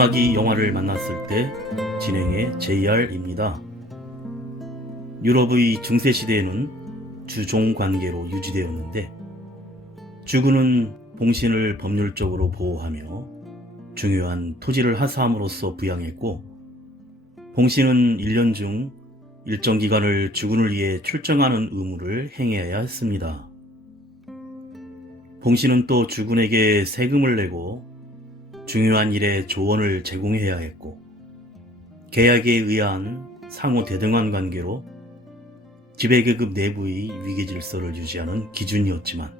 음악이 영화를 만났을 때 진행의 JR입니다. 유럽의 중세시대에는 주종 관계로 유지되었는데 주군은 봉신을 법률적으로 보호하며 중요한 토지를 하사함으로써 부양했고, 봉신은 1년 중 일정 기간을 주군을 위해 출정하는 의무를 행해야 했습니다. 봉신은 또 주군에게 세금을 내고 중요한 일에 조언을 제공해야 했고, 계약에 의한 상호 대등한 관계로 지배계급 내부의 위계질서를 유지하는 기준이었지만,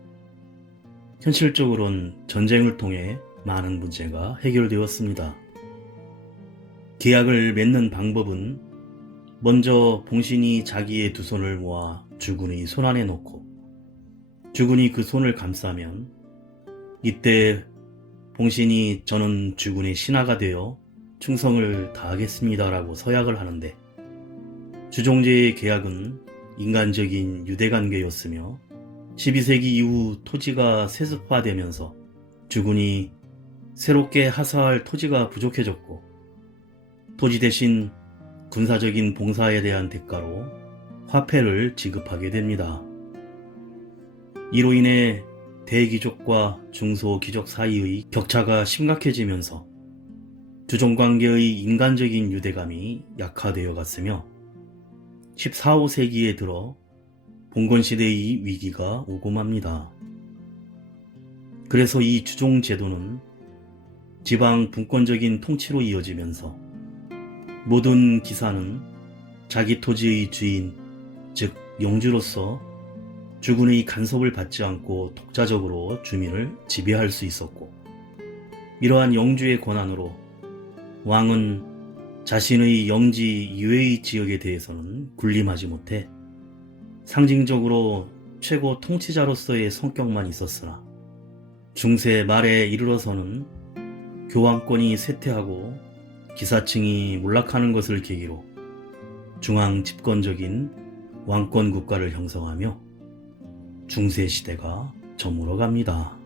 현실적으로는 전쟁을 통해 많은 문제가 해결되었습니다. 계약을 맺는 방법은 먼저 봉신이 자기의 두 손을 모아 주군의 손 안에 놓고 주군이 그 손을 감싸면, 이때 봉신이 저는 주군의 신하가 되어 충성을 다하겠습니다 라고 서약을 하는데, 주종제의 계약은 인간적인 유대관계였으며 12세기 이후 토지가 세습화되면서 주군이 새롭게 하사할 토지가 부족해졌고, 토지 대신 군사적인 봉사에 대한 대가로 화폐를 지급하게 됩니다. 이로 인해 대귀족과 중소귀족 사이의 격차가 심각해지면서 주종관계의 인간적인 유대감이 약화되어 갔으며, 14, 15세기에 들어 봉건시대의 위기가 오고 맙니다. 그래서 이 주종제도는 지방 분권적인 통치로 이어지면서 모든 기사는 자기 토지의 주인, 즉 영주로서 주군의 간섭을 받지 않고 독자적으로 주민을 지배할 수 있었고, 이러한 영주의 권한으로 왕은 자신의 영지 이외의 지역에 대해서는 군림하지 못해 상징적으로 최고 통치자로서의 성격만 있었으나, 중세 말에 이르러서는 교황권이 쇠퇴하고 기사층이 몰락하는 것을 계기로 중앙 집권적인 왕권 국가를 형성하며 중세 시대가 저물어 갑니다.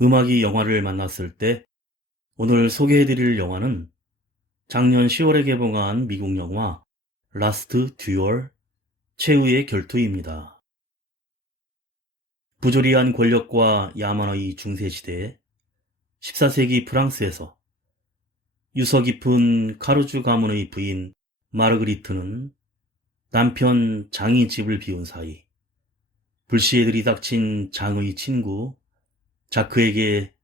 음악이 영화를 만났을 때 오늘 소개해드릴 영화는 작년 10월에 개봉한 미국 영화 라스트 듀얼, 최후의 결투입니다. 부조리한 권력과 야만의 중세시대에 14세기 프랑스에서 유서 깊은 카루주 가문의 부인 마르그리트는 남편 장이 집을 비운 사이 불시에 들이닥친 장의 친구 자크에게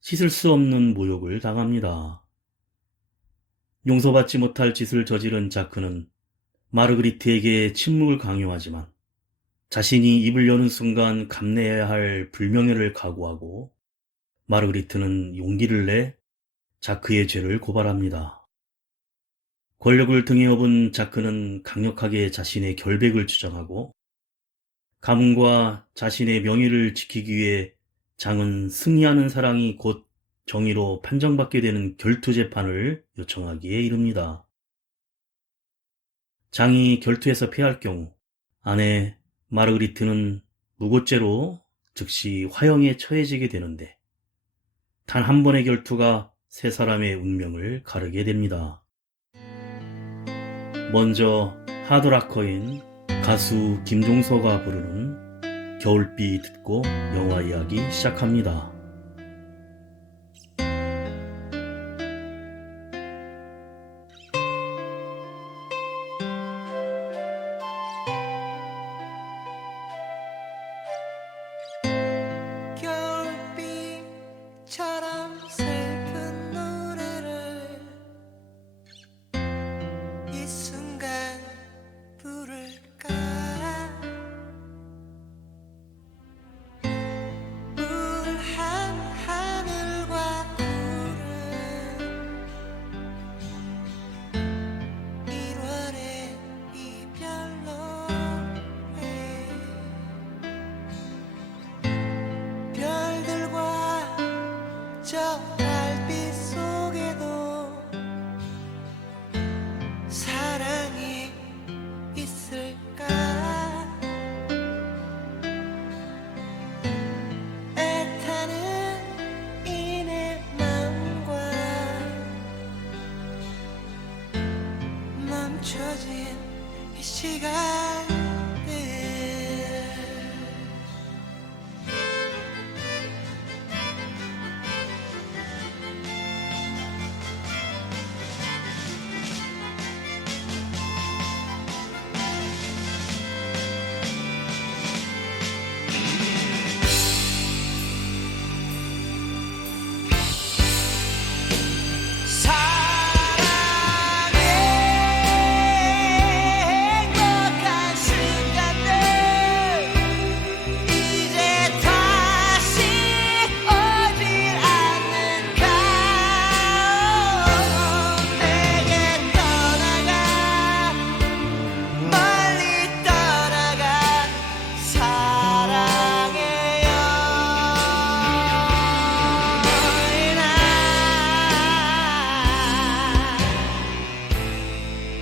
씻을 수 없는 모욕을 당합니다. 용서받지 못할 짓을 저지른 자크는 마르그리트에게 침묵을 강요하지만 자신이 입을 여는 순간 감내해야 할 불명예를 각오하고 마르그리트는 용기를 내 자크의 죄를 고발합니다. 권력을 등에 업은 자크는 강력하게 자신의 결백을 주장하고, 가문과 자신의 명예를 지키기 위해 장은 승리하는 사랑이 곧 정의로 판정받게 되는 결투재판을 요청하기에 이릅니다. 장이 결투에서 패할 경우 아내 마르그리트는 무고죄로 즉시 화형에 처해지게 되는데, 단 한 번의 결투가 세 사람의 운명을 가르게 됩니다. 먼저 하드락커인 가수 김종서가 부르는 겨울비 듣고 영화 이야기 시작합니다. 겨울비처럼 슬픈 노래를 이 순간 부를까. 물 멈춰진 이 시간들 행복한 순간들 이제 다시 오질 않는가 내게 떠나가 멀리 떠나가 사랑의 여인아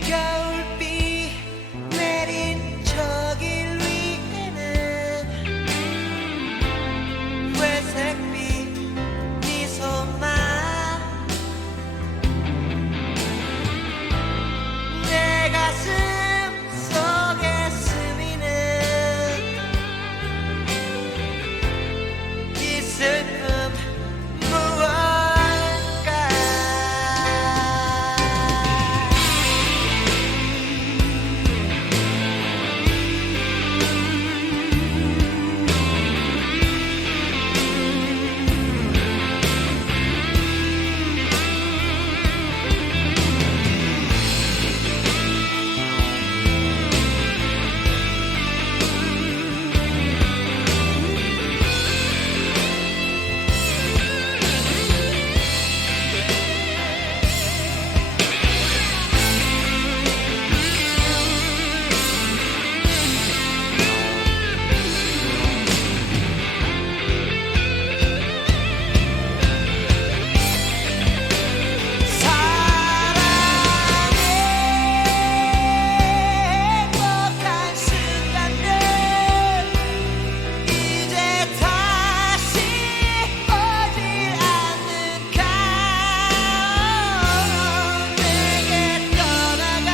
겨울비 내린 저길 위에는 회색빛 미소만 내 가슴 속에 스미는 이 슬픔 무엇일까 행복한 순간들 이제 다시 오질 않는가 내게 떠나가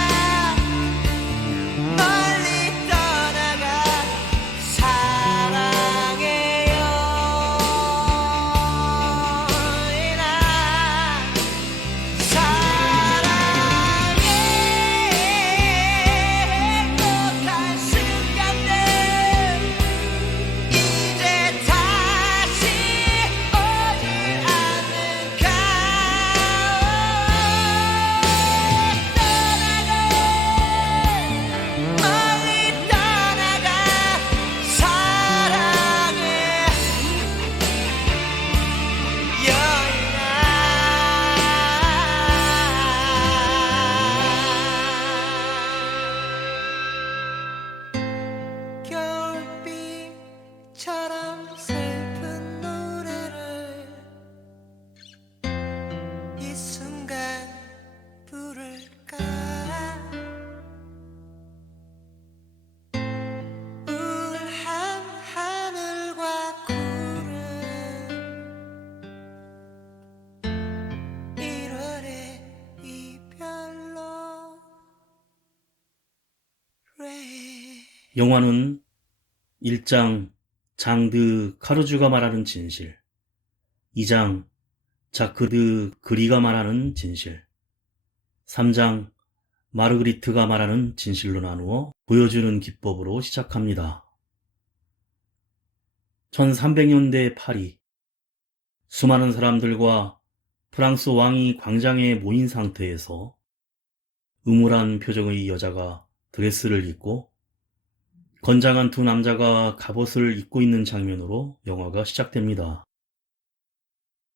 멀리 떠나가 사랑의 여인아 사랑의 행복한 순간들 이제 다시 오질 않는가 멀리 떠나가 사랑의 여인아 겨울비처럼 슬픈 노래를 이 순간 부를까 우울한 하늘과 구름 1월의 이별로 영화는 1장 장드 카르주가 말하는 진실, 2장 자크드 그리가 말하는 진실, 3장 마르그리트가 말하는 진실로 나누어 보여주는 기법으로 시작합니다. 1300년대 파리, 수많은 사람들과 프랑스 왕이 광장에 모인 상태에서 음울한 표정의 여자가 드레스를 입고 건장한 두 남자가 갑옷을 입고 있는 장면으로 영화가 시작됩니다.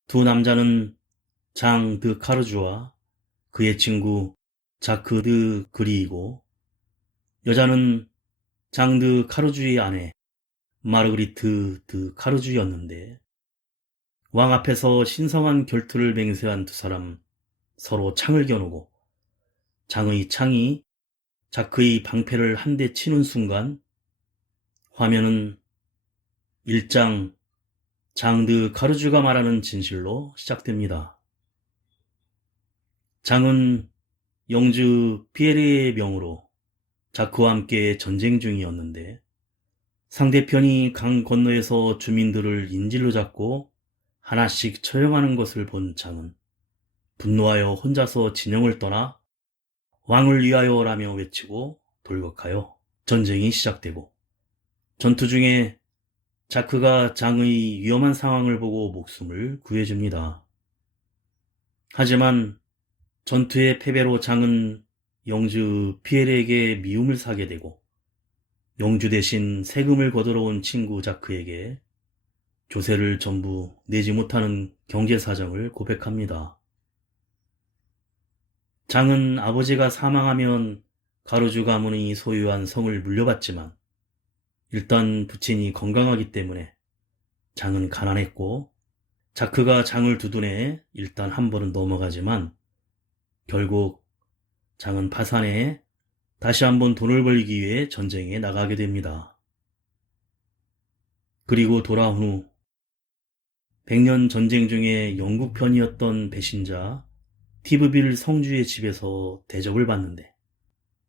두 남자는 장 드 카르주와 그의 친구 자크 드 그리이고 여자는 장 드 카르주의 아내 마르그리트 드 카르주였는데 왕 앞에서 신성한 결투를 맹세한 두 사람 서로 창을 겨누고 장의 창이 자크의 방패를 한 대 치는 순간 화면은 1장 장드 카르주가 말하는 진실로 시작됩니다. 장은 영주 피에르의 명으로 자크와 함께 전쟁 중이었는데 상대편이 강 건너에서 주민들을 인질로 잡고 하나씩 처형하는 것을 본 장은 분노하여 혼자서 진영을 떠나 왕을 위하여라며 외치고 돌격하여 전쟁이 시작되고 전투 중에 자크가 장의 위험한 상황을 보고 목숨을 구해줍니다. 하지만 전투의 패배로 장은 영주 피에르에게 미움을 사게 되고 영주 대신 세금을 거두러 온 친구 자크에게 조세를 전부 내지 못하는 경제 사정을 고백합니다. 장은 아버지가 사망하면 가로주 가문이 소유한 성을 물려받지만 일단 부친이 건강하기 때문에 장은 가난했고 자크가 장을 두둔해 일단 한 번은 넘어가지만 결국 장은 파산해 다시 한번 돈을 벌기 위해 전쟁에 나가게 됩니다. 그리고 돌아온 후 100년 전쟁 중에 영국 편이었던 배신자 티브빌 성주의 집에서 대접을 받는데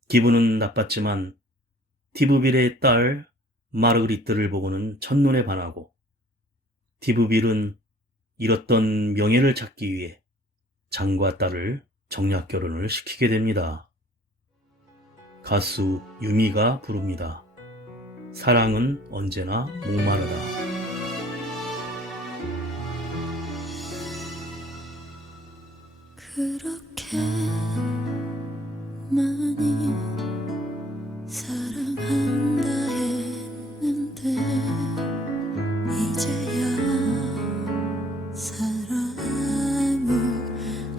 기분은 나빴지만 티브빌의 딸 마르그리트를 보고는 첫눈에 반하고 티브빌은 잃었던 명예를 찾기 위해 장과 딸을 정략 결혼을 시키게 됩니다. 가수 유미가 부릅니다. 사랑은 언제나 목마르다. 그렇게 많이 사랑한다 했는데 이제야 사랑을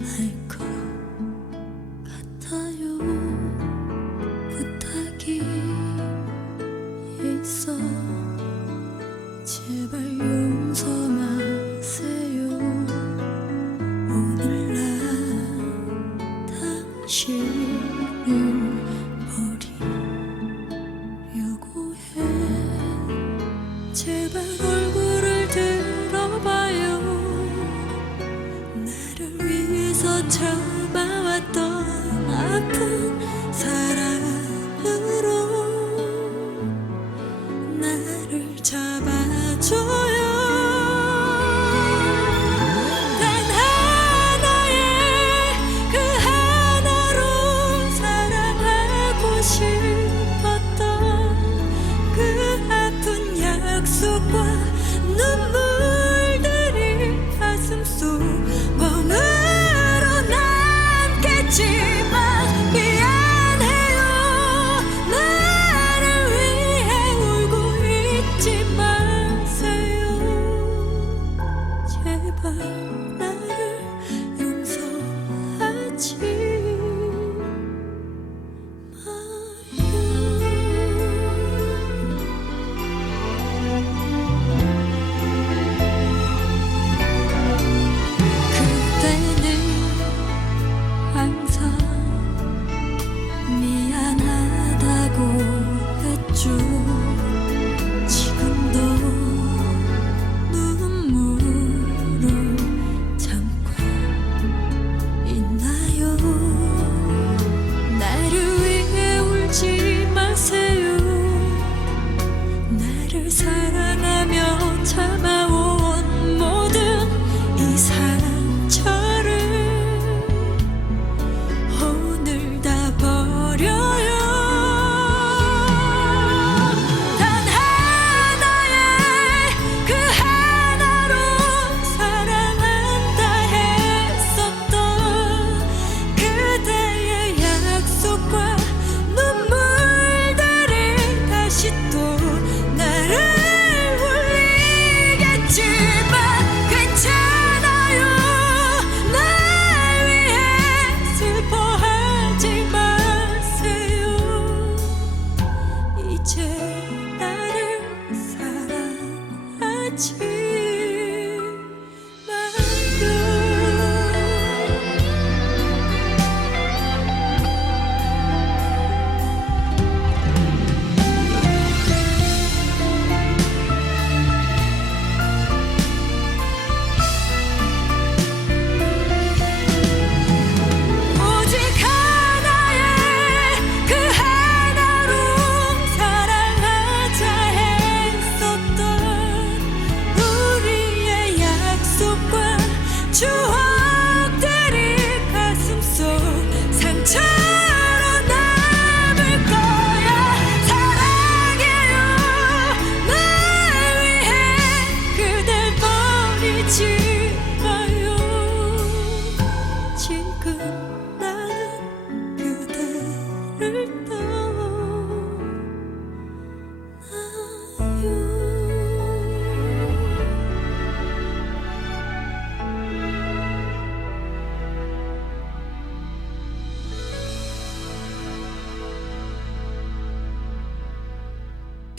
알 것 같아요. 부탁이 있어 제발 용서 마세요. 오늘날 당신을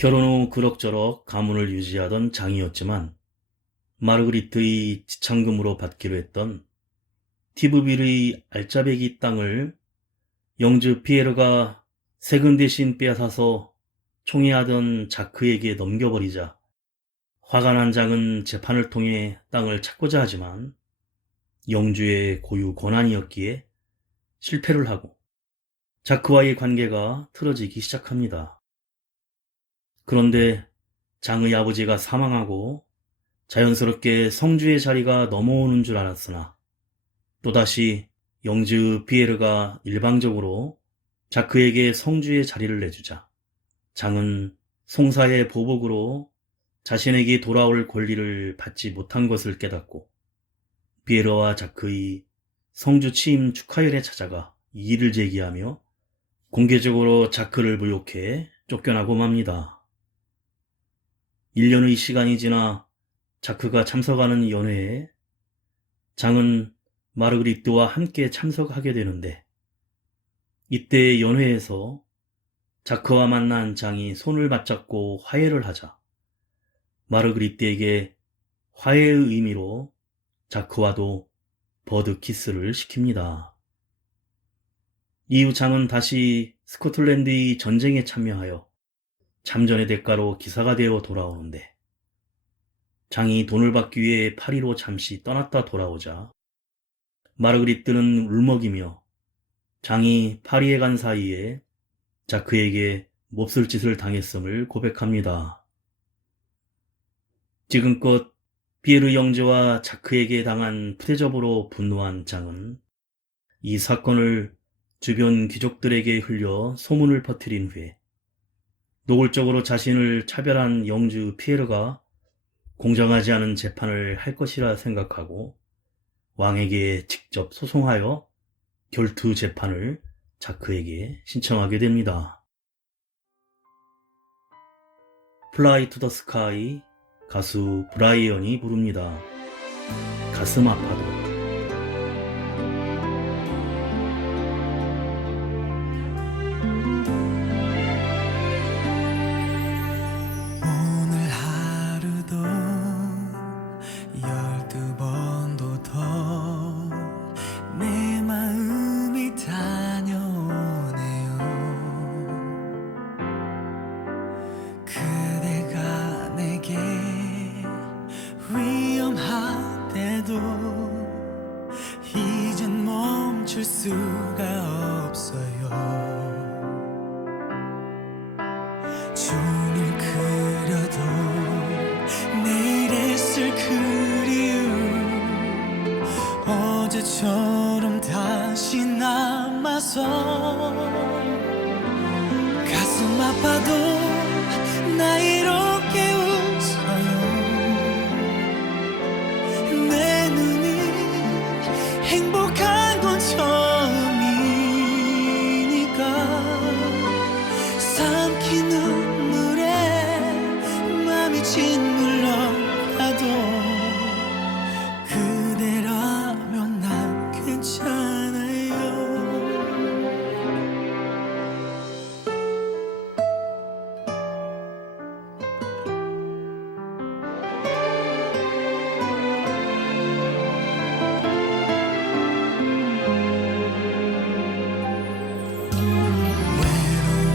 결혼 후 그럭저럭 가문을 유지하던 장이었지만 마르그리트의 지참금으로 받기로 했던 티브빌의 알짜배기 땅을 영주 피에르가 세금 대신 빼앗아서 총애하던 자크에게 넘겨버리자 화가 난 장은 재판을 통해 땅을 찾고자 하지만 영주의 고유 권한이었기에 실패를 하고 자크와의 관계가 틀어지기 시작합니다. 그런데 장의 아버지가 사망하고 자연스럽게 성주의 자리가 넘어오는 줄 알았으나 또다시 영주 피에르가 일방적으로 자크에게 성주의 자리를 내주자 장은 송사의 보복으로 자신에게 돌아올 권리를 받지 못한 것을 깨닫고 피에르와 자크의 성주 취임 축하율에 찾아가 이의를 제기하며 공개적으로 자크를 모욕해 쫓겨나고 맙니다. 1년의 시간이 지나 자크가 참석하는 연회에 장은 마르그리트와 함께 참석하게 되는데 이때 연회에서 자크와 만난 장이 손을 맞잡고 화해를 하자 마르그리트에게 화해의 의미로 자크와도 버드 키스를 시킵니다. 이후 장은 다시 스코틀랜드의 전쟁에 참여하여 참전의 대가로 기사가 되어 돌아오는데 장이 돈을 받기 위해 파리로 잠시 떠났다 돌아오자 마르그리트는 울먹이며 장이 파리에 간 사이에 자크에게 몹쓸 짓을 당했음을 고백합니다. 지금껏 피에르 영주와 자크에게 당한 푸대접으로 분노한 장은 이 사건을 주변 귀족들에게 흘려 소문을 퍼뜨린 후에 노골적으로 자신을 차별한 영주 피에르가 공정하지 않은 재판을 할 것이라 생각하고 왕에게 직접 소송하여 결투 재판을 자크에게 신청하게 됩니다. 플라이 투 더 스카이 가수 브라이언이 부릅니다. 가슴 아파도. 오늘 하루도 12번도 더 내 마음이 다녀오네요. 그대가 내게 위험한데도 이젠 멈출 수가 없어요. 종일 그려도 내일에 쓸 그리움 어제처럼 다시 남아서 가슴 아파도 나 이렇게 웃어요. 내 눈이 행복한 건 처음이니까 삼킨 눈물에 맘이 짓눌러가도 그대라면 난 괜찮아요.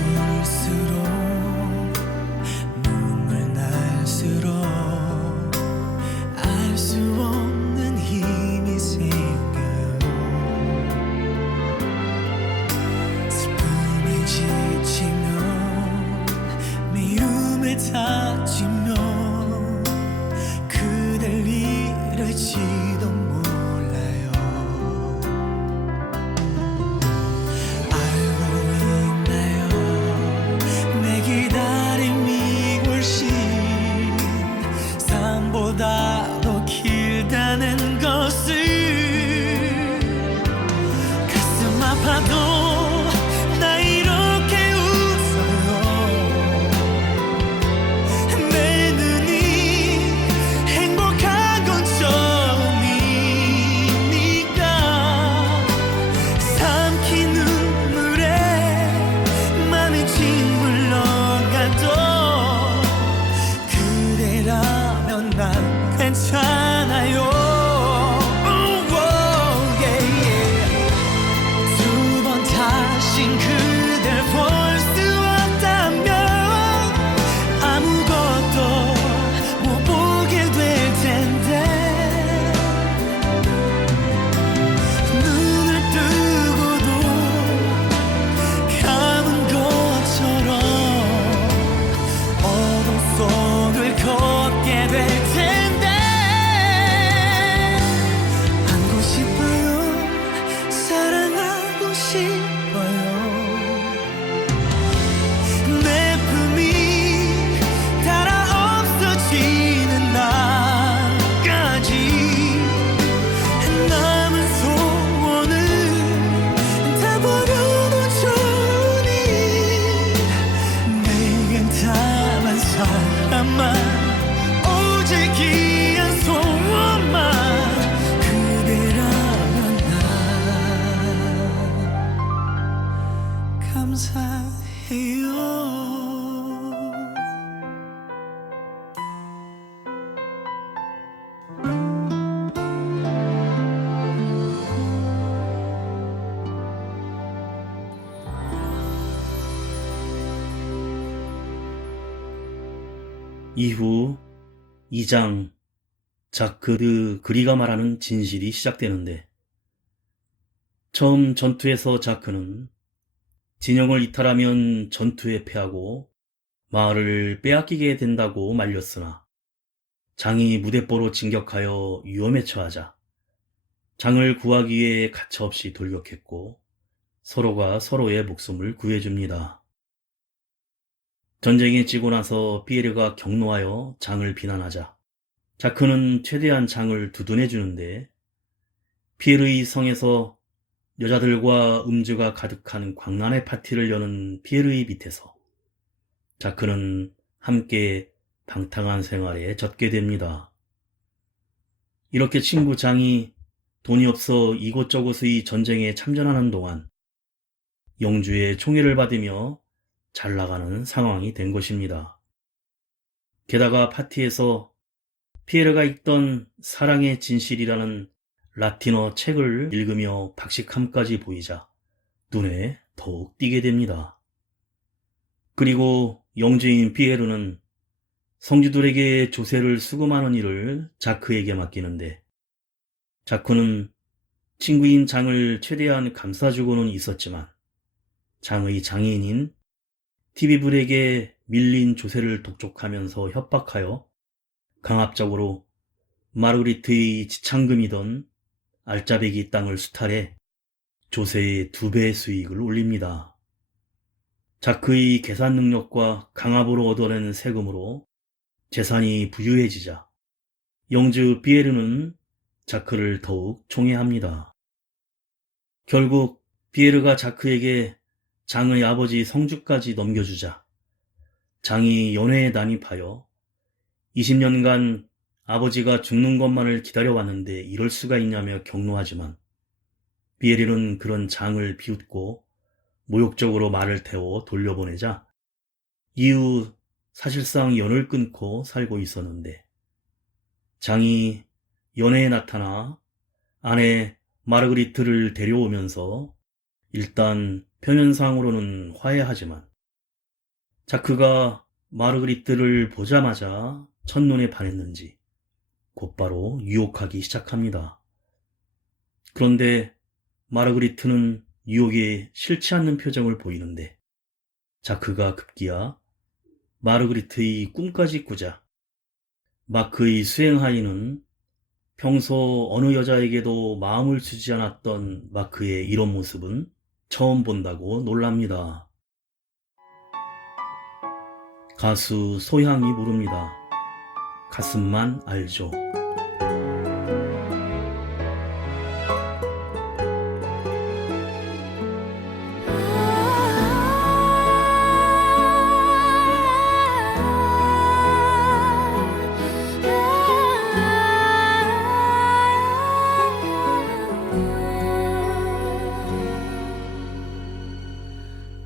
외로울수록 눈물 날수록 감사해요. 이후 2장 자크 드 그리가 말하는 진실이 시작되는데, 처음 전투에서 자크는 진영을 이탈하면 전투에 패하고 마을을 빼앗기게 된다고 말렸으나, 장이 무대뽀로 진격하여 위험에 처하자 장을 구하기 위해 가차없이 돌격했고 서로가 서로의 목숨을 구해줍니다. 전쟁에 지고 나서 피에르가 격노하여 장을 비난하자 자크는 최대한 장을 두둔해주는데, 피에르의 성에서 여자들과 음주가 가득한 광란의 파티를 여는 피에르의 밑에서 자크는 함께 방탕한 생활에 젖게 됩니다. 이렇게 친구 장이 돈이 없어 이곳저곳의 전쟁에 참전하는 동안 영주의 총애를 받으며 잘 나가는 상황이 된 것입니다. 게다가 파티에서 피에르가 읽던 사랑의 진실이라는 라틴어 책을 읽으며 박식함까지 보이자 눈에 더욱 띄게 됩니다. 그리고 영주인 피에르는 성주들에게 조세를 수금하는 일을 자크에게 맡기는데, 자크는 친구인 장을 최대한 감싸주고는 있었지만 장의 장인인 티비불에게 밀린 조세를 독촉하면서 협박하여 강압적으로 마르그리트의 지창금이던 알짜배기 땅을 수탈해 조세의 2배의 수익을 올립니다. 자크의 계산 능력과 강압으로 얻어낸 세금으로 재산이 부유해지자 영주 비에르는 자크를 더욱 총애합니다. 결국 비에르가 자크에게 장의 아버지 성주까지 넘겨주자 장이 연회에 난입하여 20년간 아버지가 죽는 것만을 기다려왔는데 이럴 수가 있냐며 격노하지만, 비에르는 그런 장을 비웃고 모욕적으로 말을 태워 돌려보내자 이후 사실상 연을 끊고 살고 있었는데, 장이 연회에 나타나 아내 마르그리트를 데려오면서 일단 표면상으로는 화해하지만 자크가 마르그리트를 보자마자 첫눈에 반했는지 곧바로 유혹하기 시작합니다. 그런데 마르그리트는 유혹에 싫지 않는 표정을 보이는데, 자크가 급기야 마르그리트의 꿈까지 꾸자 마크의 수행하이는 평소 어느 여자에게도 마음을 주지 않았던 마크의 이런 모습은 처음 본다고 놀랍니다. 가수 소향이 부릅니다. 가슴만 알죠.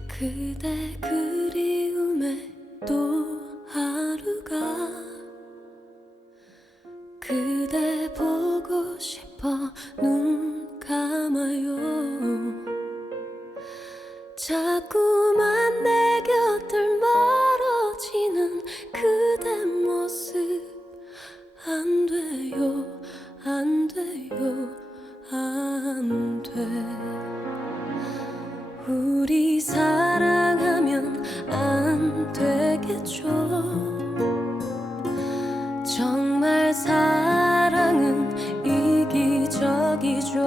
그대 그리움에 또 하루가, 그대 보고 싶어 눈 감아요. 자꾸만 내 곁을 멀어지는 그대 모습 안 돼요, 안 돼요, 안 돼. 우리 사랑하면 안 되겠죠. 정말 사랑은 이기적이죠.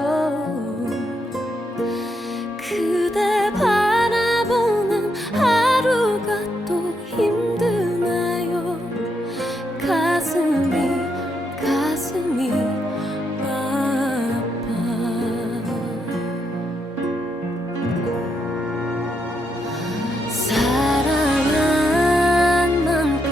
그대 바라보는 하루가 또 힘드나요. 가슴이 사랑한 만큼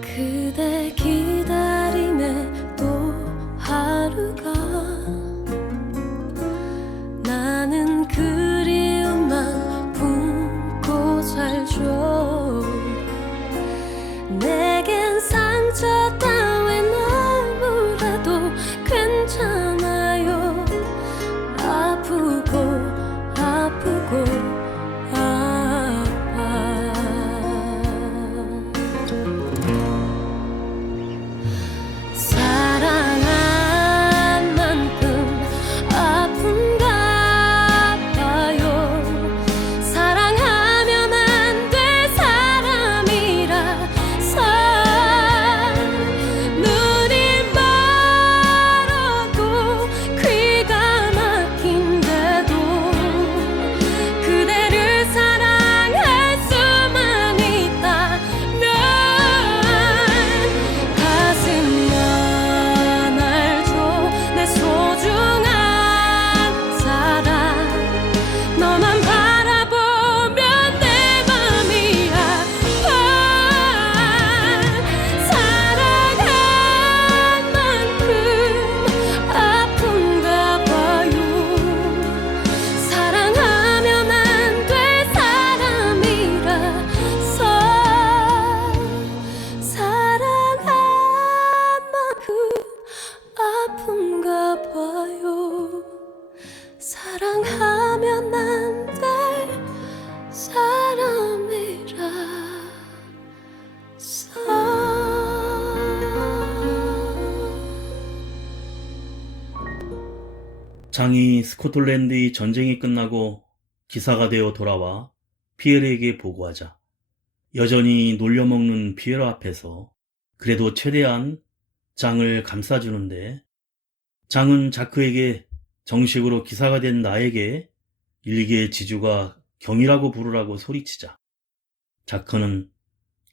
그대 기다림에 또 하루가 나는 그리움만 품고 살죠. 내겐 상처 따윈 아무래도 괜찮아요. 아프고 아프고 사랑한 만큼 아픈가 봐요. 사랑하면 안 될 사람이라서 눈이 멀어도 귀가 막힌데도 그대를 사랑할 수만 있다면 가슴만 알죠. 내 소중한 사랑 너만 바라보면 내 맘이 아파. 사랑한 만큼 아픈가 봐요. 사랑하면 안 될 사람이라서 사랑한 만큼 아픈가 봐요. 사랑하면 안 될 사람이라서. 장이 스코틀랜드의 전쟁이 끝나고 기사가 되어 돌아와 피에르에게 보고하자 여전히 놀려먹는 피에르 앞에서 그래도 최대한 장을 감싸주는데, 장은 자크에게 정식으로 기사가 된 나에게 일기의 지주가 경이라고 부르라고 소리치자 자크는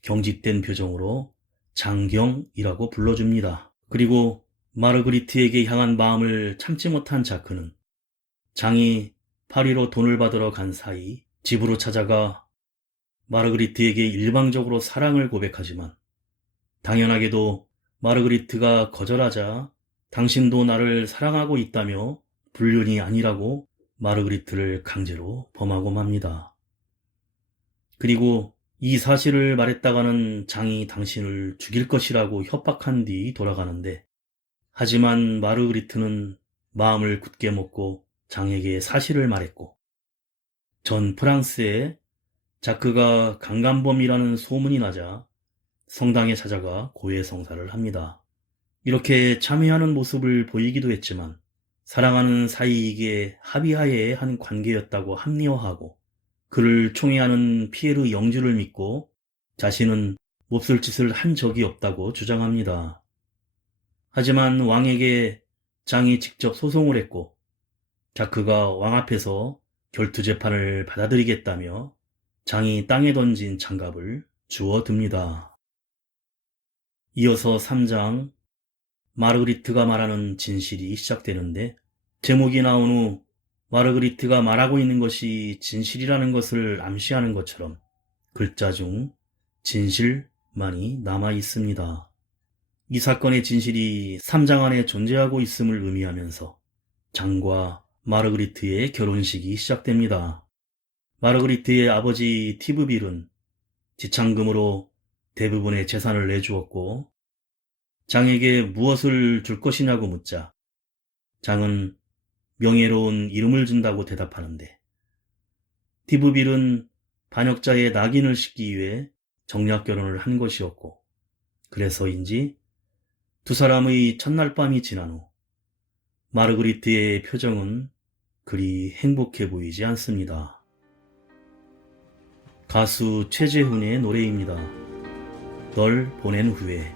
경직된 표정으로 장경이라고 불러줍니다. 그리고 마르그리트에게 향한 마음을 참지 못한 자크는 장이 파리로 돈을 받으러 간 사이 집으로 찾아가 마르그리트에게 일방적으로 사랑을 고백하지만 당연하게도 마르그리트가 거절하자 당신도 나를 사랑하고 있다며 불륜이 아니라고 마르그리트를 강제로 범하고 맙니다. 그리고 이 사실을 말했다가는 장이 당신을 죽일 것이라고 협박한 뒤 돌아가는데, 하지만 마르그리트는 마음을 굳게 먹고 장에게 사실을 말했고, 전 프랑스에 자크가 강간범이라는 소문이 나자 성당에 찾아가 고해성사를 합니다. 이렇게 참회하는 모습을 보이기도 했지만 사랑하는 사이이기에 합의하에 한 관계였다고 합리화하고 그를 총애하는 피에르 영주를 믿고 자신은 몹쓸 짓을 한 적이 없다고 주장합니다. 하지만 왕에게 장이 직접 소송을 했고 자크가 왕 앞에서 결투재판을 받아들이겠다며 장이 땅에 던진 장갑을 주워듭니다. 이어서 3장 마르그리트가 말하는 진실이 시작되는데, 제목이 나온 후 마르그리트가 말하고 있는 것이 진실이라는 것을 암시하는 것처럼 글자 중 진실만이 남아 있습니다. 이 사건의 진실이 3장 안에 존재하고 있음을 의미하면서 장과 마르그리트의 결혼식이 시작됩니다. 마르그리트의 아버지 티브빌은 지창금으로 대부분의 재산을 내주었고 장에게 무엇을 줄 것이냐고 묻자 장은 명예로운 이름을 준다고 대답하는데, 티브빌은 반역자의 낙인을 싣기 위해 정략 결혼을 한 것이었고, 그래서인지 두 사람의 첫날 밤이 지난 후 마르그리트의 표정은 그리 행복해 보이지 않습니다. 가수 최재훈의 노래입니다. 널 보낸 후에.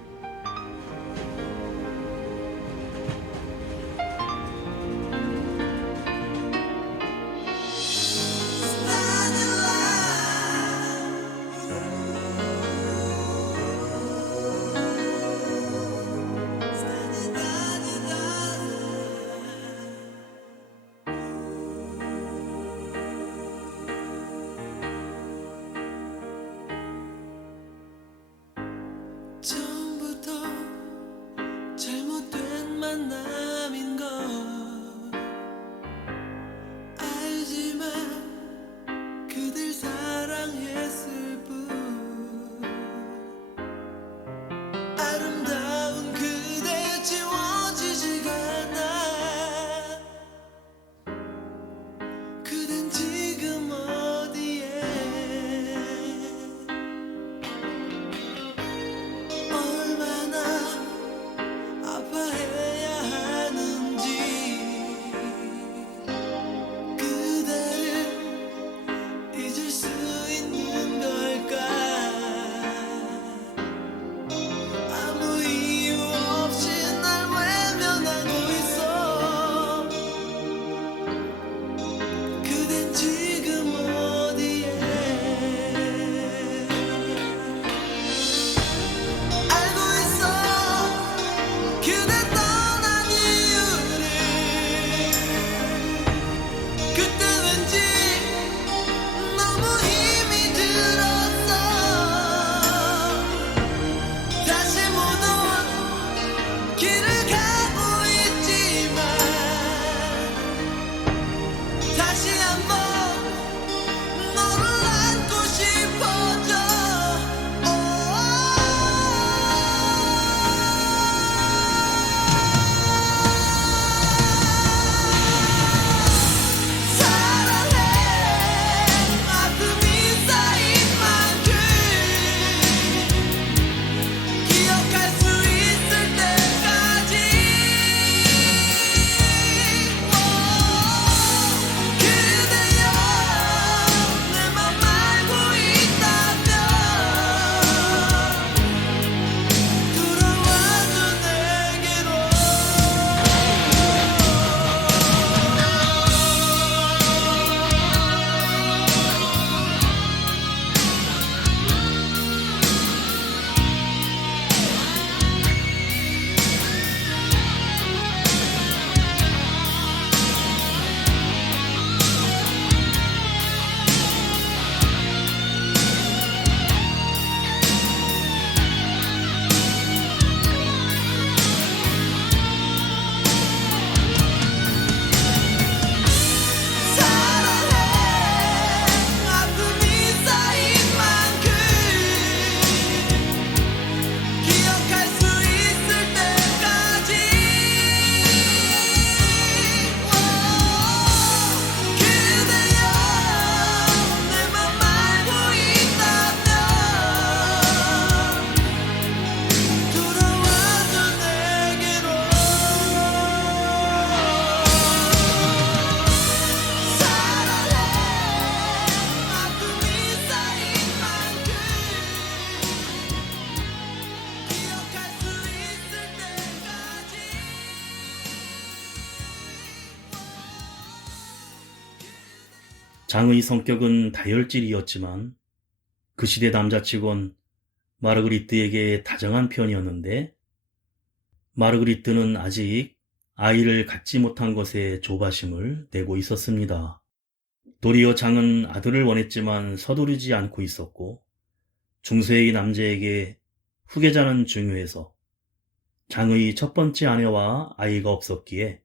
장의 성격은 다혈질이었지만 그 시대 남자치곤 마르그리트에게 다정한 편이었는데 마르그리트는 아직 아이를 갖지 못한 것에 조바심을 내고 있었습니다. 도리어 장은 아들을 원했지만 서두르지 않고 있었고 중세의 남자에게 후계자는 중요해서 장의 첫 번째 아내와 아이가 없었기에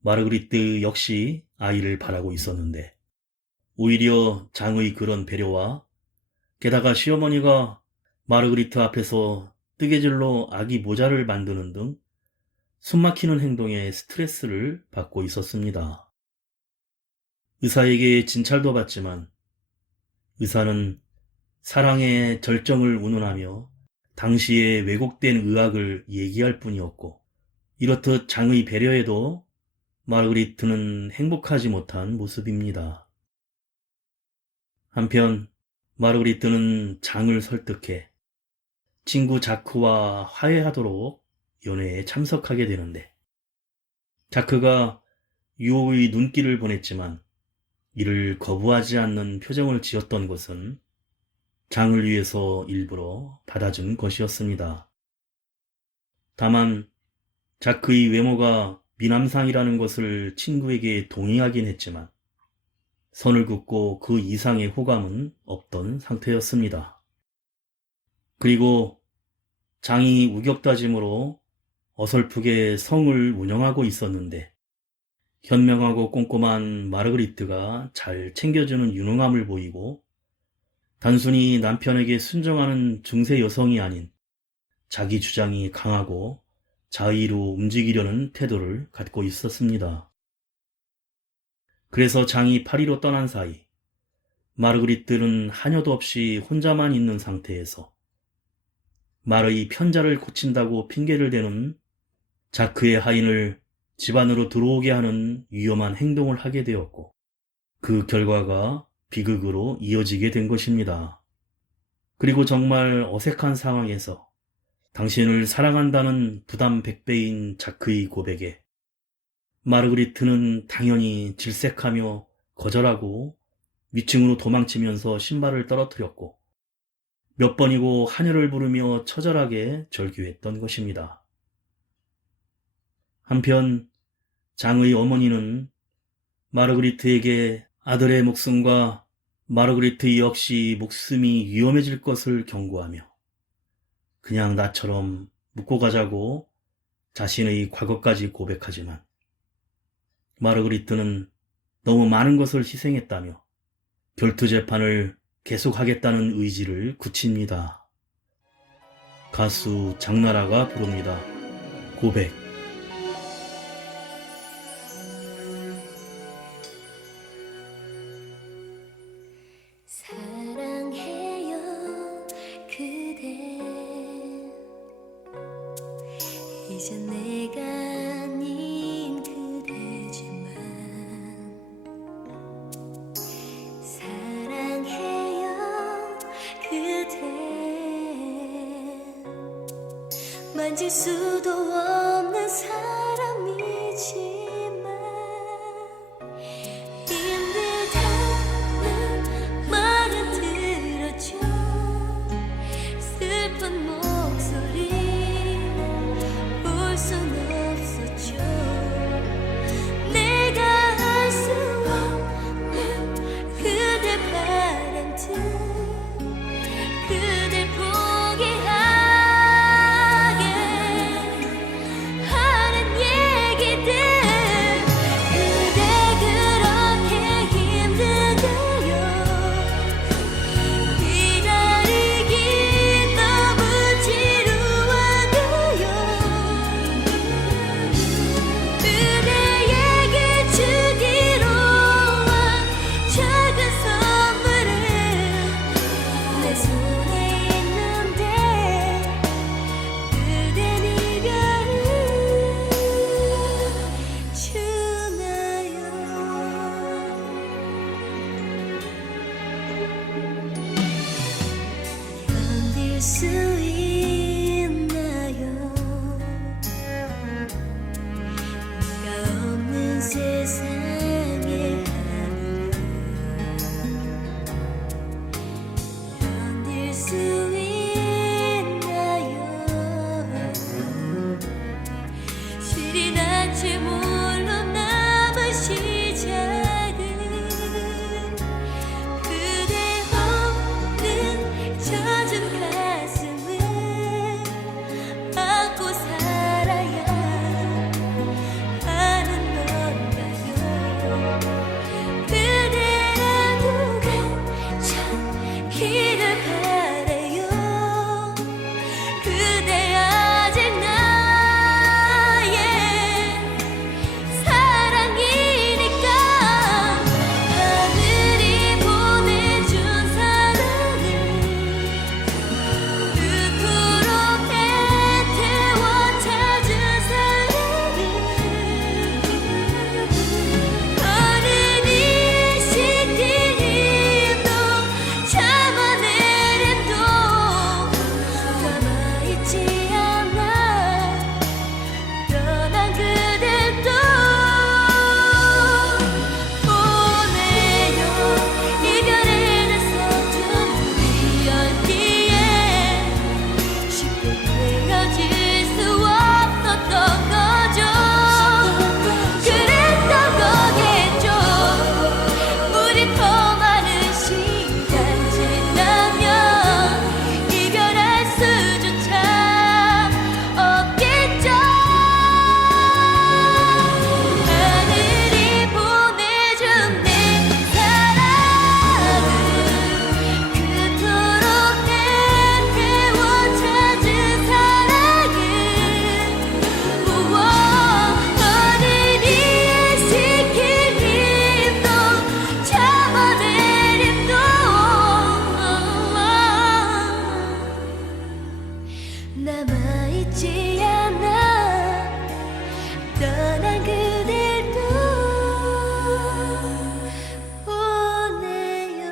마르그리트 역시 아이를 바라고 있었는데 오히려 장의 그런 배려와 게다가 시어머니가 마르그리트 앞에서 뜨개질로 아기 모자를 만드는 등 숨막히는 행동에 스트레스를 받고 있었습니다. 의사에게 진찰도 받지만 의사는 사랑의 절정을 운운하며 당시의 왜곡된 의학을 얘기할 뿐이었고 이렇듯 장의 배려에도 마르그리트는 행복하지 못한 모습입니다. 한편 마르그리트는 장을 설득해 친구 자크와 화해하도록 연회에 참석하게 되는데 자크가 유혹의 눈길을 보냈지만 이를 거부하지 않는 표정을 지었던 것은 장을 위해서 일부러 받아준 것이었습니다. 다만 자크의 외모가 미남상이라는 것을 친구에게 동의하긴 했지만 선을 긋고 그 이상의 호감은 없던 상태였습니다. 그리고 장이 우격다짐으로 어설프게 성을 운영하고 있었는데 현명하고 꼼꼼한 마르그리트가 잘 챙겨주는 유능함을 보이고 단순히 남편에게 순종하는 중세 여성이 아닌 자기 주장이 강하고 자의로 움직이려는 태도를 갖고 있었습니다. 그래서 장이 파리로 떠난 사이 마르그리트는 하녀도 없이 혼자만 있는 상태에서 말의 편자를 고친다고 핑계를 대는 자크의 하인을 집 안으로 들어오게 하는 위험한 행동을 하게 되었고 그 결과가 비극으로 이어지게 된 것입니다. 그리고 정말 어색한 상황에서 당신을 사랑한다는 부담 100배인 자크의 고백에 마르그리트는 당연히 질색하며 거절하고 위층으로 도망치면서 신발을 떨어뜨렸고 몇 번이고 하녀를 부르며 처절하게 절규했던 것입니다. 한편 장의 어머니는 마르그리트에게 아들의 목숨과 마르그리트 역시 목숨이 위험해질 것을 경고하며 그냥 나처럼 묻고 가자고 자신의 과거까지 고백하지만 마르그리트는 너무 많은 것을 희생했다며 결투 재판을 계속하겠다는 의지를 굳힙니다. 가수 장나라가 부릅니다. 고백. 사랑해요 그대 이제 내가 아닌 그대지만 사랑해요 그대 만질 수도 없는 사람이지만 힘들다는 말은 들었죠 슬픈 목소리 울 순 없었죠 내가 할 수 없는 그대 바람 듯 그댈 포기하게 하는 얘기들 그대 그렇게 힘든가요 기다리기 너무 지루한가요 그대에게 주기로 한 작은 선물을 내 손에 있는데 그댄 이별을 주나요 견딜 수 있나요 네가 없는 세상의 하루 수 있나요? 실이 날지 몰라 남은 시작은 그대 없는 젖은 가슴을 안고 살아야 하는 건가요? 그대라도 괜찮기를 바래요. 그대 아직 나의 사랑이니까. 하늘이 보내준 사랑을 그토록 애태워 찾은 사랑을 어른이 시킨 힘도 참아낼 힘도 남아있지 않아. 떠난 그댈 또 보내요. 이별에는 서툰 우리였기에 쉽게 헤어질 수 없었던 거죠. 그랬던 거겠죠. 우리 더 많은 시간 지나면 이별할 수조차 없겠죠. 하늘이 보내준 내 사랑은 그토록 애태워 찾은 사랑은 어른이 시킨 힘도 참아낼 힘도 남아있지 않아. 떠난 그댈도 보내요.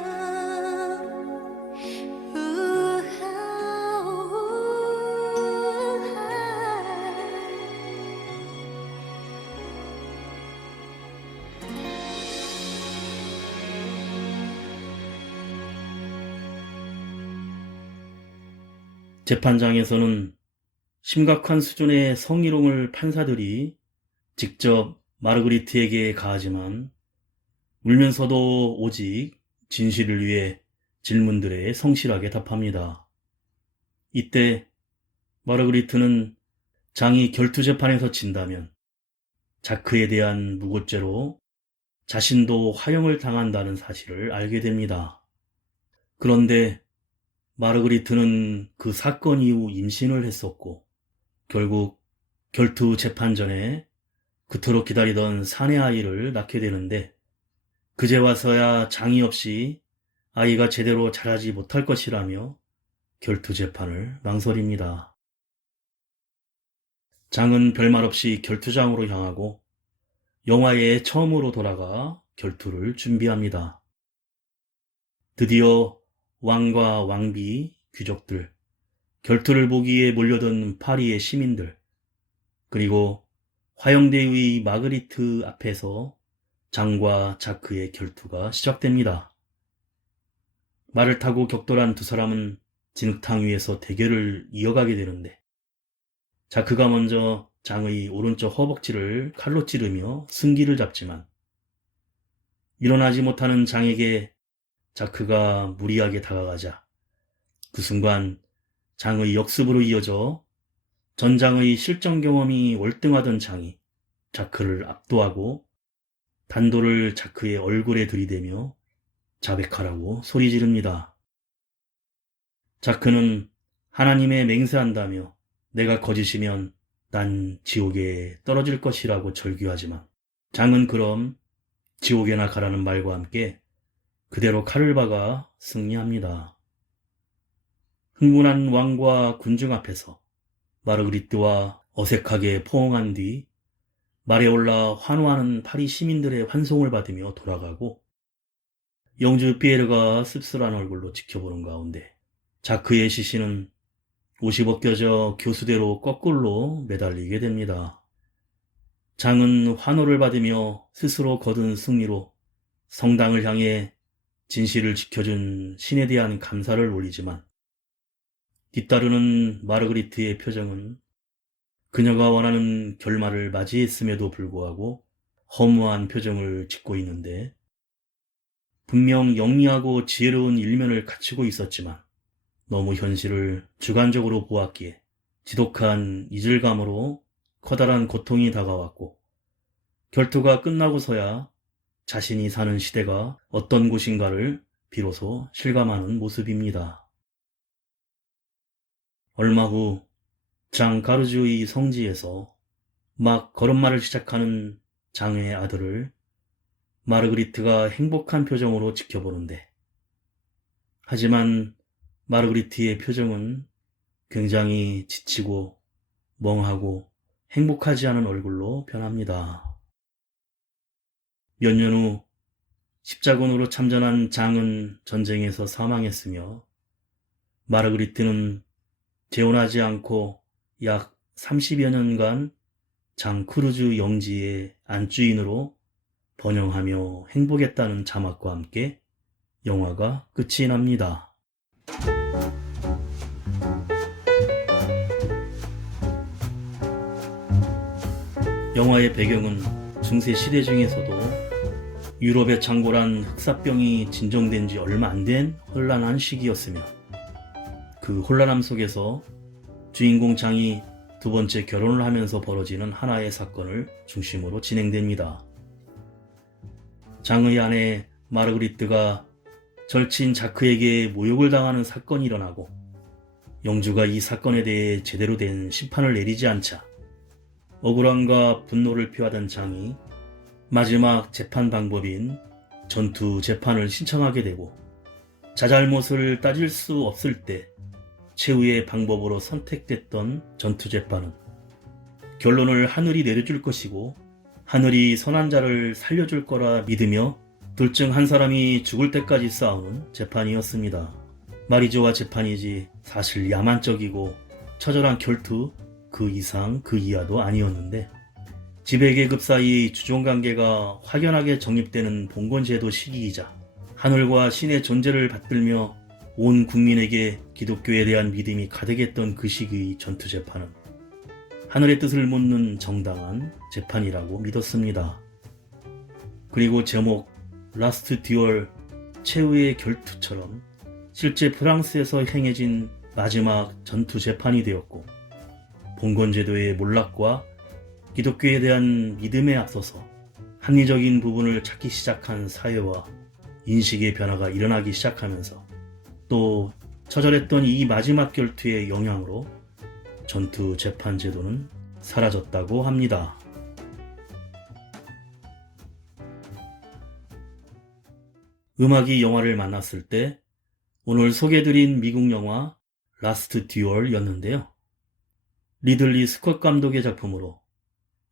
재판장에서는 심각한 수준의 성희롱을 판사들이 직접 마르그리트에게 가하지만 울면서도 오직 진실을 위해 질문들에 성실하게 답합니다. 이때 마르그리트는 장이 결투재판에서 진다면 자크에 대한 무고죄로 자신도 화형을 당한다는 사실을 알게 됩니다. 그런데 마르그리트는 그 사건 이후 임신을 했었고 결국 결투 재판 전에 그토록 기다리던 사내 아이를 낳게 되는데 그제 와서야 장이 없이 아이가 제대로 자라지 못할 것이라며 결투 재판을 망설입니다. 장은 별말 없이 결투장으로 향하고 영화에 처음으로 돌아가 결투를 준비합니다. 드디어 왕과 왕비, 귀족들, 결투를 보기에 몰려든 파리의 시민들, 그리고 화형대의 마그리트 앞에서 장과 자크의 결투가 시작됩니다. 말을 타고 격돌한 두 사람은 진흙탕 위에서 대결을 이어가게 되는데 자크가 먼저 장의 오른쪽 허벅지를 칼로 찌르며 승기를 잡지만 일어나지 못하는 장에게 자크가 무리하게 다가가자 그 순간 장의 역습으로 이어져 전장의 실전 경험이 월등하던 장이 자크를 압도하고 단도를 자크의 얼굴에 들이대며 자백하라고 소리 지릅니다. 자크는 하나님에 맹세한다며 내가 거짓이면 난 지옥에 떨어질 것이라고 절규하지만 장은 그럼 지옥에나 가라는 말과 함께 그대로 칼을 박아 승리합니다. 흥분한 왕과 군중 앞에서 마르그리트와 어색하게 포옹한 뒤 말에 올라 환호하는 파리 시민들의 환송을 받으며 돌아가고 영주 피에르가 씁쓸한 얼굴로 지켜보는 가운데 자크의 시신은 옷이 벗겨져 교수대로 거꾸로 매달리게 됩니다. 장은 환호를 받으며 스스로 거둔 승리로 성당을 향해 진실을 지켜준 신에 대한 감사를 올리지만 뒤따르는 마르그리트의 표정은 그녀가 원하는 결말을 맞이했음에도 불구하고 허무한 표정을 짓고 있는데, 분명 영리하고 지혜로운 일면을 갖추고 있었지만 너무 현실을 주관적으로 보았기에 지독한 이질감으로 커다란 고통이 다가왔고, 결투가 끝나고서야 자신이 사는 시대가 어떤 곳인가를 비로소 실감하는 모습입니다. 얼마 후 장가르주의 성지에서 막 걸음마를 시작하는 장의 아들을 마르그리트가 행복한 표정으로 지켜보는데, 하지만 마르그리트의 표정은 굉장히 지치고 멍하고 행복하지 않은 얼굴로 변합니다. 몇 년 후 십자군으로 참전한 장은 전쟁에서 사망했으며, 마르그리트는 재혼하지 않고 약 30여 년간 장 크루즈 영지의 안주인으로 번영하며 행복했다는 자막과 함께 영화가 끝이 납니다. 영화의 배경은 중세 시대 중에서도 유럽의 창궐한 흑사병이 진정된 지 얼마 안 된 혼란한 시기였으며, 그 혼란함 속에서 주인공 장이 두 번째 결혼을 하면서 벌어지는 하나의 사건을 중심으로 진행됩니다. 장의 아내 마르그리트가 절친 자크에게 모욕을 당하는 사건이 일어나고, 영주가 이 사건에 대해 제대로 된 심판을 내리지 않자 억울함과 분노를 표하던 장이 마지막 재판 방법인 전투 재판을 신청하게 되고, 자잘못을 따질 수 없을 때 최후의 방법으로 선택됐던 전투 재판은 결론을 하늘이 내려줄 것이고, 하늘이 선한 자를 살려줄 거라 믿으며 둘 중 한 사람이 죽을 때까지 싸우는 재판이었습니다. 말이죠와 재판이지 사실 야만적이고 처절한 결투 그 이상 그 이하도 아니었는데, 지배계급 사이의 주종관계가 확연하게 정립되는 봉건제도 시기이자 하늘과 신의 존재를 받들며 온 국민에게 기독교에 대한 믿음이 가득했던 그 시기의 전투 재판은 하늘의 뜻을 묻는 정당한 재판이라고 믿었습니다. 그리고 제목 라스트 듀얼 최후의 결투처럼 실제 프랑스에서 행해진 마지막 전투 재판이 되었고, 봉건제도의 몰락과 기독교에 대한 믿음에 앞서서 합리적인 부분을 찾기 시작한 사회와 인식의 변화가 일어나기 시작하면서, 또 처절했던 이 마지막 결투의 영향으로 전투 재판 제도는 사라졌다고 합니다. 음악이 영화를 만났을 때 오늘 소개해드린 미국 영화 라스트 듀얼이었는데요. 리들리 스콧 감독의 작품으로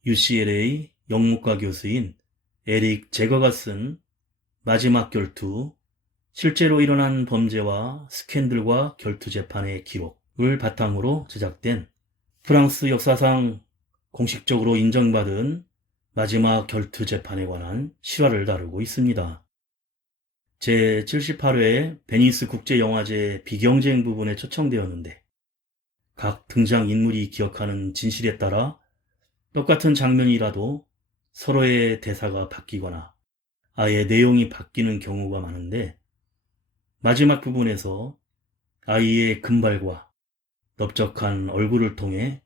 UCLA 영문과 교수인 에릭 제거가 쓴 마지막 결투, 실제로 일어난 범죄와 스캔들과 결투 재판의 기록을 바탕으로 제작된 프랑스 역사상 공식적으로 인정받은 마지막 결투 재판에 관한 실화를 다루고 있습니다. 제78회 베니스 국제영화제 비경쟁 부분에 초청되었는데, 각 등장인물이 기억하는 진실에 따라 똑같은 장면이라도 서로의 대사가 바뀌거나 아예 내용이 바뀌는 경우가 많은데, 마지막 부분에서 아이의 금발과 넓적한 얼굴을 통해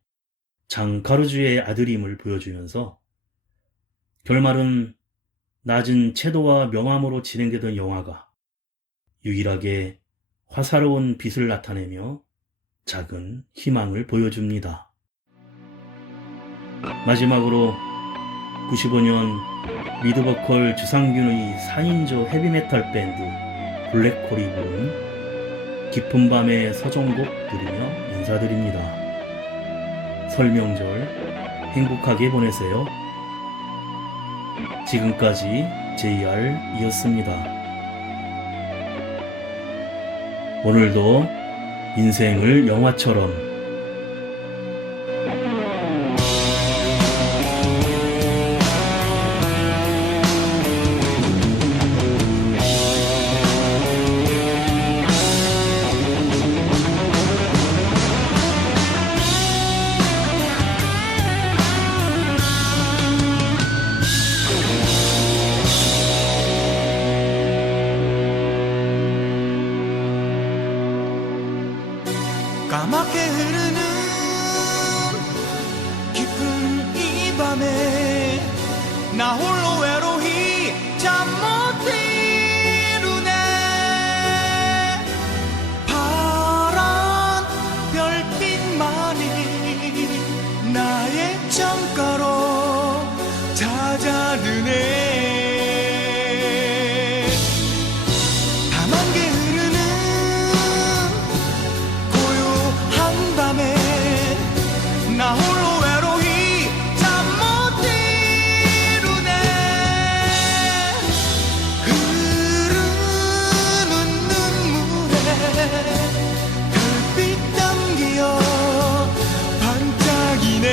장가르주의 아들임을 보여주면서 결말은 낮은 채도와 명암으로 진행되던 영화가 유일하게 화사로운 빛을 나타내며 작은 희망을 보여줍니다. 마지막으로 95년 리드버컬 주상균의 4인조 헤비메탈 밴드 블랙홀이 부른 깊은 밤의 서정곡 들으며 인사드립니다. 설명절 행복하게 보내세요. 지금까지 JR이었습니다. 오늘도 인생을 영화처럼 까맣게 흐르는 깊은 이 밤에 나 홀로 외로이 잠 못 이루네. 파란 별빛만이 나의 창가로 찾아드네. 까맣게 흐르는 고요한 밤에 나 홀로 외로이 잠 못 이루네. 흐르는 눈물에 별빛 담기어 반짝이네.